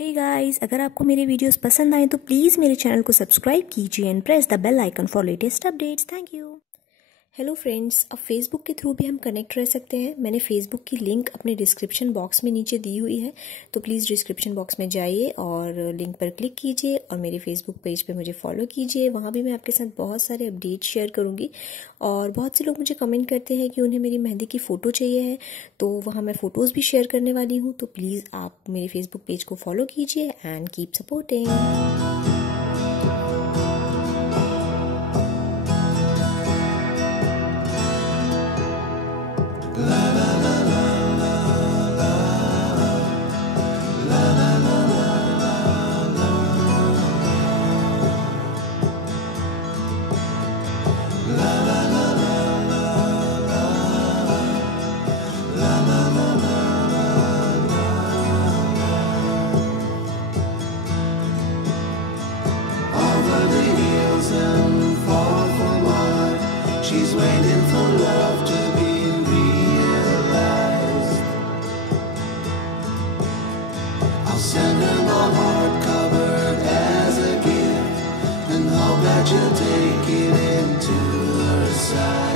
Hey guys, अगर आपको मेरे वीडियोस पसंद आए तो प्लीज़ मेरे चैनल को सब्सक्राइब कीजिए and press the bell icon for latest updates. Thank you. Hello friends, अब फेसबुक के थ्रू भी हम कनेक्ट रह सकते हैं। मैंने फेसबुक की लिंक अपने डिस्क्रिप्शन बॉक्स में नीचे दी हुई है, तो प्लीज़ डिस्क्रिप्शन बॉक्स में जाइए और लिंक पर क्लिक कीजिए और मेरे फेसबुक पेज पे मुझे फॉलो कीजिए। वहाँ भी मैं आपके साथ बहुत सारे अपडेट शेयर करूँगी। और बहुत से लोग मुझे कमेंट करते हैं कि उन्हें मेरी मेहंदी की फ़ोटो चाहिए है, तो वहाँ मैं फ़ोटोज़ भी शेयर करने वाली हूँ। तो प्लीज़ आप मेरे फेसबुक पेज को फॉलो कीजिए and keep supporting. And fall for what she's waiting for, love to be realized. I'll send her my heart covered as a gift and hope that you'll take it into her side.